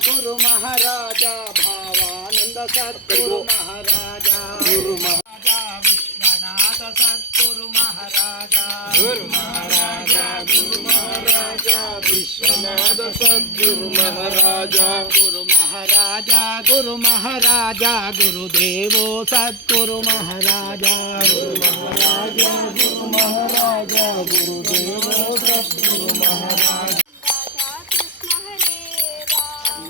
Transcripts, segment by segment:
గురు మహారాజా భావానంద సద్గురు మహారాజా గురు మహారాజా విశ్వనాథ సద్గురు మహారాజా గురు మహారాజా గురు మహారాజా విశ్వనాథ సద్గురు మహారాజా గురు మహారాజా గురు మహారాజా గురుదేవో సద్గురు మహారాజా గురు మహారాజా గురు మహారాజా గురుదేవో సద్గురు మహారాజా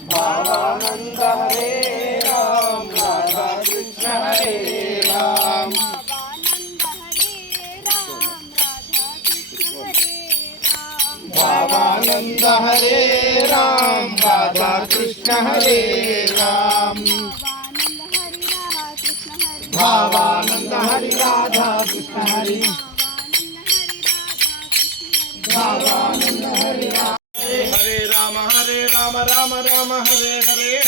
महाराज भावानंद हरे राम राधा कृष्ण हरे राम भावानंद हरे राम राधा कृष्ण हरे राम भावानंद हरि राधा कृष्ण हरि भावानंद हरि राम हरे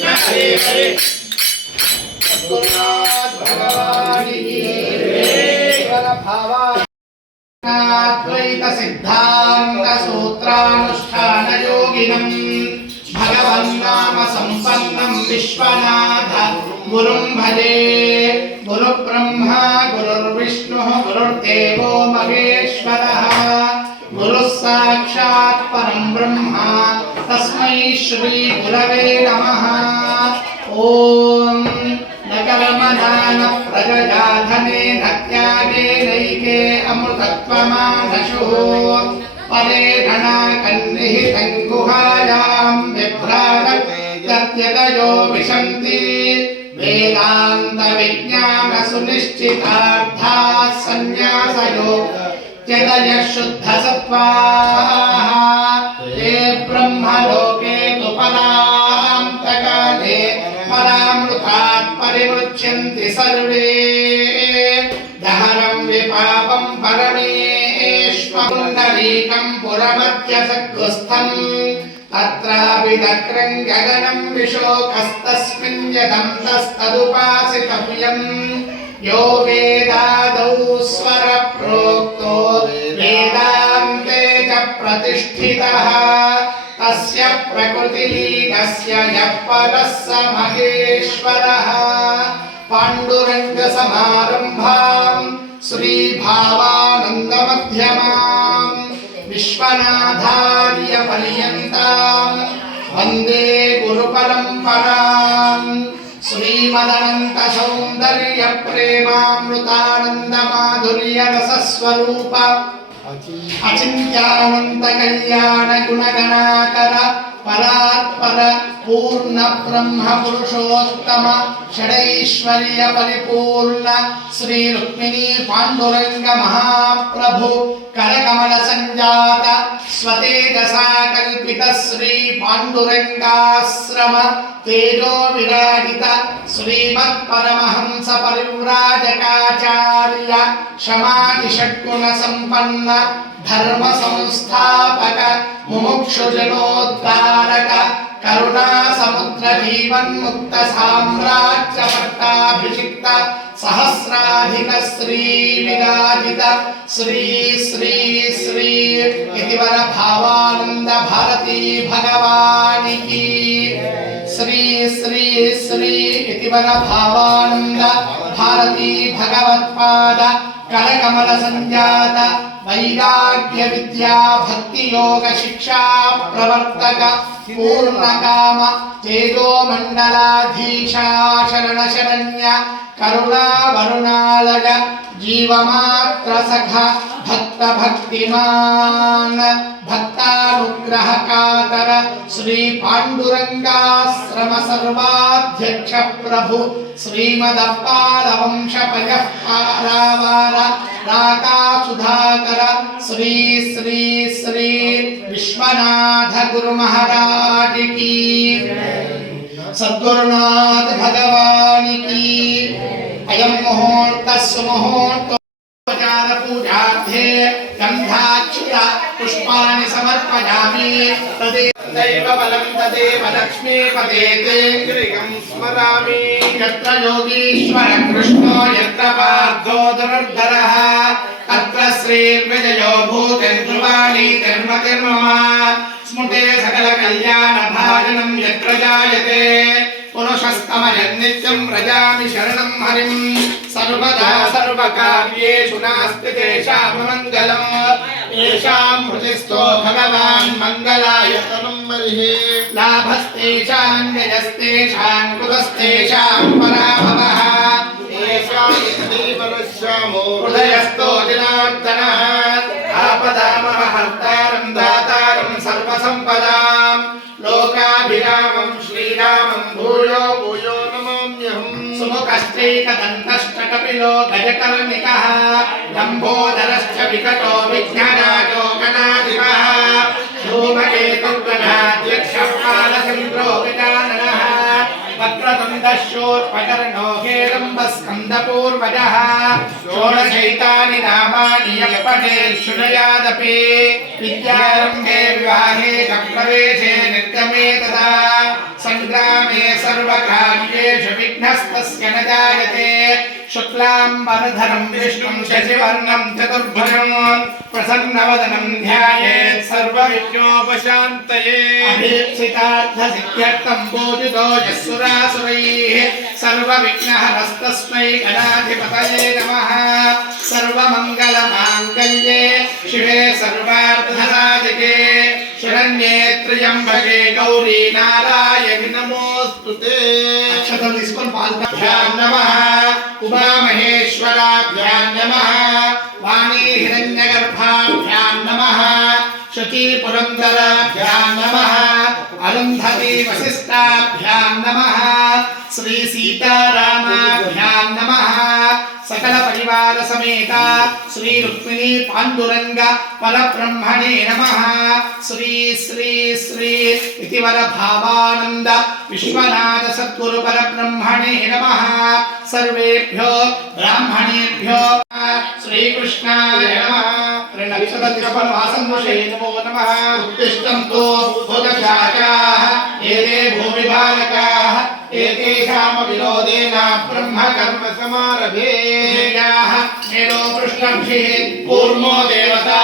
हरे हरे रघुनाथ भगवान विश्वनाथ गुरुं भजे गुरुब्रह्मा गुरुर्विष्णुः गुरुर्देवो महेश्वरः गुरुः साक्षात् परं ब्रह्म तस्मै श्रीगुरवे नमः ॐ न कर्मणा न प्रजगाधने न त्यागेनैके अमृतत्वमादशुः परेणा कन्निः सङ्गुहायाम् बिभ्राजत्यतयो विशन्ति। वेदान्तविज्ञानसुनिश्चितार्थाः सन्न्यासयो चतयः शुद्धसत्त्वाः ते ब्रह्मलोक तु परान्तकाले परामृतात् परिमुच्यन्ति सर्वे दहरं विपापं परमेश्वपुण्डरीकं पुरमध्यसग्रस्थम् तत्रापि दक्रं गगनं विशोकस्तस्मिन् यदन्तस्तदुपासितव्यम् यो वेदादौ स्वरप्रोक्तो वेदान्ते च प्रतिष्ठितः तस्य प्रकृतिलीनस्य यः परः स महेश्वरः पाण्डुरङ्गसमारम्भाम् श्रीभावानन्दमध्यमाम् विश्वनाथार्यपर्यन्ताम् वन्दे गुरुपरम्पराम् श्रीमदनन्त सौन्दर्य పరాత్పర పూర్ణ బ్రహ్మ పురుషోత్తమ షడైశ్వర్య పరిపూర్ణ శ్రీ రుక్మిణీ పాండురంగ మహాప్రభు కరకమల సంజాత స్వతేజసా శ్రీ పాండురంగాశ్రమ తేజో విరాజిత శ్రీమత్ పరమహంస పరివ్రాజకాచార్య క్షమాది షట్గుణ సంపన్న ధర్మ సంస్థాపక ముముక్షుజనోద్ధారక కరుణా సముద్ర జీవన్ముక్త సామ్రాజ్య పట్టాభిషిక్త సహస్రాధిక శ్రీ విరాజిత శ్రీ శ్రీ శ్రీ ఇతివర భావానంద భారతీ భగవానికి శ్రీ శ్రీ శ్రీ ఇతివర భావానంద భారతీ భగవత్పాద కరకమల సంజాత వైరాగ్య విద్యా భక్తి యోగ శిక్షా ప్రవర్తక పూర్ణకామ వేదో మండలాధీశా శరణ శరణ్య కరుణా వరుణాలయ जीवमात्रसख भक्तभक्तिमान् भक्तानुग्रहकातर श्रीपाण्डुरङ्गाश्रमसर्वाध्यक्षप्रभु श्रीमदप्पालवंशपयः पारावार राकासुधाकर श्री श्री श्री विश्वनाथ गुरु महाराज की। सद्गुरुनाथ भगवान की। अयम मोहोन तस् मोहोन उपचार पूजार्थे गंधाक्षिता पुष्पाणि समर्पयामि। तदेव दैव बलं तदेव लक्ष्मीपते ते स्मरामि। यत्र योगीश्वर कृष्णो यत्र पार्थो दुर्धरः तत्र श्रीर्विजयो भूतिर्ध्रुवाणी तिर्मतिर्मम स्फुटे सकलकल्याणभाजन पुरुषस्तमयन्नित्यं व्रजामि शरणं हरिं सर्वदा सर्वकार्येषु नास्ति तेषाममङ्गलम् येषां हृदिस्थो भगवान् मङ्गलायतनं बर्हि लाभस्तेषां व्ययस्तेषां कुतस्तेषां पराभवः येषां श्रीपरश्यामो हृदयस्थो जनार्दनः सुमुखश्चैकदन्तश्चकपिलो गजकर्णिकः लम्बोदरश्च विकटो विघ्नराजो गणाधिपः धूमकेतुर्गणाध्यक्षः कालचन्द्रो गजाननः वक्रतुण्डशोर्पकर्णो हेरम्बस्कन्दपूर्वजः षोडशैतानि नामानि यः पठेच्छुनयादपि विद्यारम्भे विवाहे च प्रवेशे निर्गमे तदा सङ्ग्रामे सर्वकार्येषु विघ्नस्तस्य न जायते। शुक्लाम्बरधरम् विष्णुम् शशिवर्णम् चतुर्भुजम् प्रसन्नवदनम् ध्यायेत् सर्वविघ्नोपशान्तये। अभीप्सितार्थसिद्ध्यर्थम् पूजितो यस्सुरासुरैः सर्वविघ्नहरस्तस्मै गणाधिपतये नमः। सर्वमङ्गलमाङ्गल्ये शिवे सर्वार्थराजके శరణ్యే త్ర్యంబకే గౌరీ నారాయణి నమోస్తు అక్షతలు తీసుకొని పాల్గొభ్యాం నమ. ఉమామహేశ్వరాభ్యాం నమ. వాణీ హిరణ్యగర్భాభ్యాం నమ. శచీ పురందరాభ్యాం నమ. అరుంధతి వశిష్టాభ్యాం నమః. శ్రీ సీతారామాభ్యాం నమః. సకల పరివార సమేత శ్రీ రుక్మిణీ పాండురంగ పరబ్రహ్మణే నమః శ్రీ శ్రీ శ్రీ ఇతివర భావానంద విశ్వనాథ సద్గురు పరబ్రహ్మణే నమః సర్వేభ్యో బ్రాహ్మణేభ్యో శ్రీకృష్ణాయ నమః विरोधेन ब्रह्मकर्म समारभेयाः मेनो पृष्ठंषिः देवता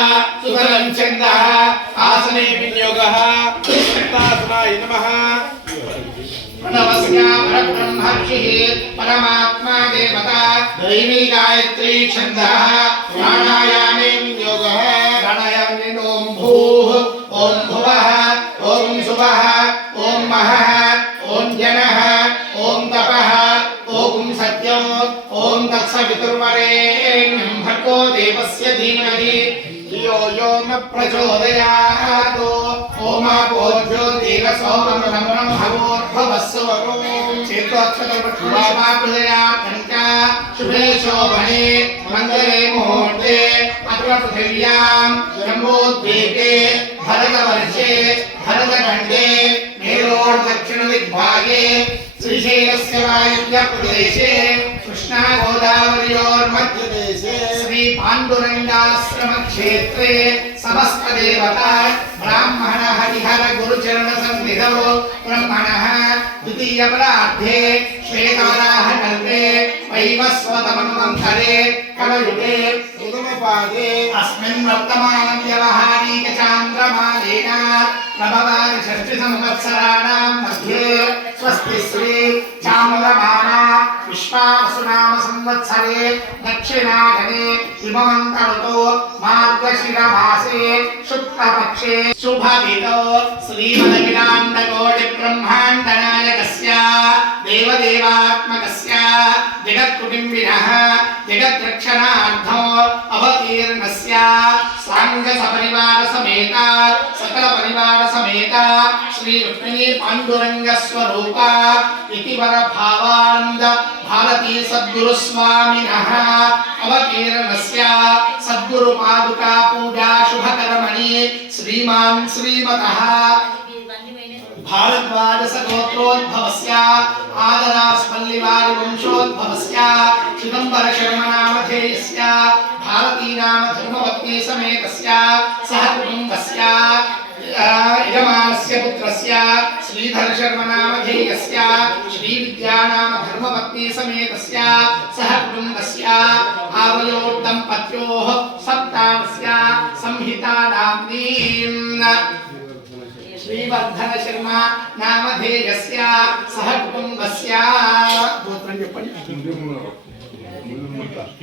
छन्दः आसने विनियोगः। नमः। परमात्मा देवता दैवी गायत्री छन्दः प्राणायामे शुभे शोभने मन्दिरे मुहूर्ते अत्र पृथिव्याम् जम्बूद्वीपे भरतवर्षे भरतखण्डे मेरोर्दक्षिणदिग्भागे श्रीशैलस्य वायुव्यप्रदेशे कृष्णागोदावर्योर्मध्यदेशे ప్రదేశే కృష్ణా గోదావరియోర్మధ్యదేశే శ్రీ పాండురంగాశ్రమ క్షేత్రే సమస్త దేవత బ్రాహ్మణ హరిహర గురుచరణ సన్నిధౌ బ్రహ్మణ ద్వితీయ ప్రభవాని శ్వేతవరాహ కల్పే షష్ఠి సంవత్సరాణాం మధ్యే స్వస్తి శ్రీ చామరమాన విశ్వాసునామ సంవత్సరే దక్షిణాగనే హిమవంతరుతో మార్గశిరమాసే శుక్లపక్షే శుభవితో శ్రీమదగిరాండకోటి బ్రహ్మాండ నాయకస్య దేవదేవాత్మకస్య జగత్కుటుంబినः జగద్రక్షణార్థో అవతీర్ణస్య సాంగ సపరివార సమేత సకల పరివార సమేత శ్రీ రుక్మిణీ పాండురంగ స్వరూప ఇతివర భావానంద భారతీ भारद्वाजसगोत्रोद्भवस्य आदरास्पल्लिवारिवंशोद्भवस्य चिदम्बरशर्मनामधेयस्य भारतीनाम धर्मपत्नी समेतस्य सह कुटुम्बस्य यजमानस्य पुत्रस्य श्रीधरशर्मनामधेयस्य श्रीविद्यानाम धर्मपत्नी समेतस्य सह कुटुम्बस्य आवयो శ్రీవర్ధన శర్మ నామధేయస్య సహ కుటుంబస్య. గోత్రం చెప్పండి.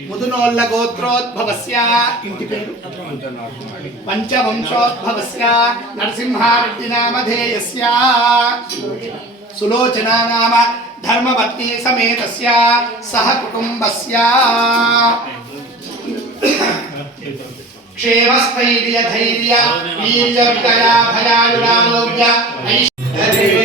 ముదునోళ్ళ గోత్రోద్భవస్య ఇంటి పేరు? పంచవంశోద్భవస్య. నరసింహారెడ్డి నామధేయస్య. సులోచన నామ ధర్మపత్ని సమేతస్య సహ కుటుంబస్య. విజయ భయాయురారోగ్య ఐశ్వర్య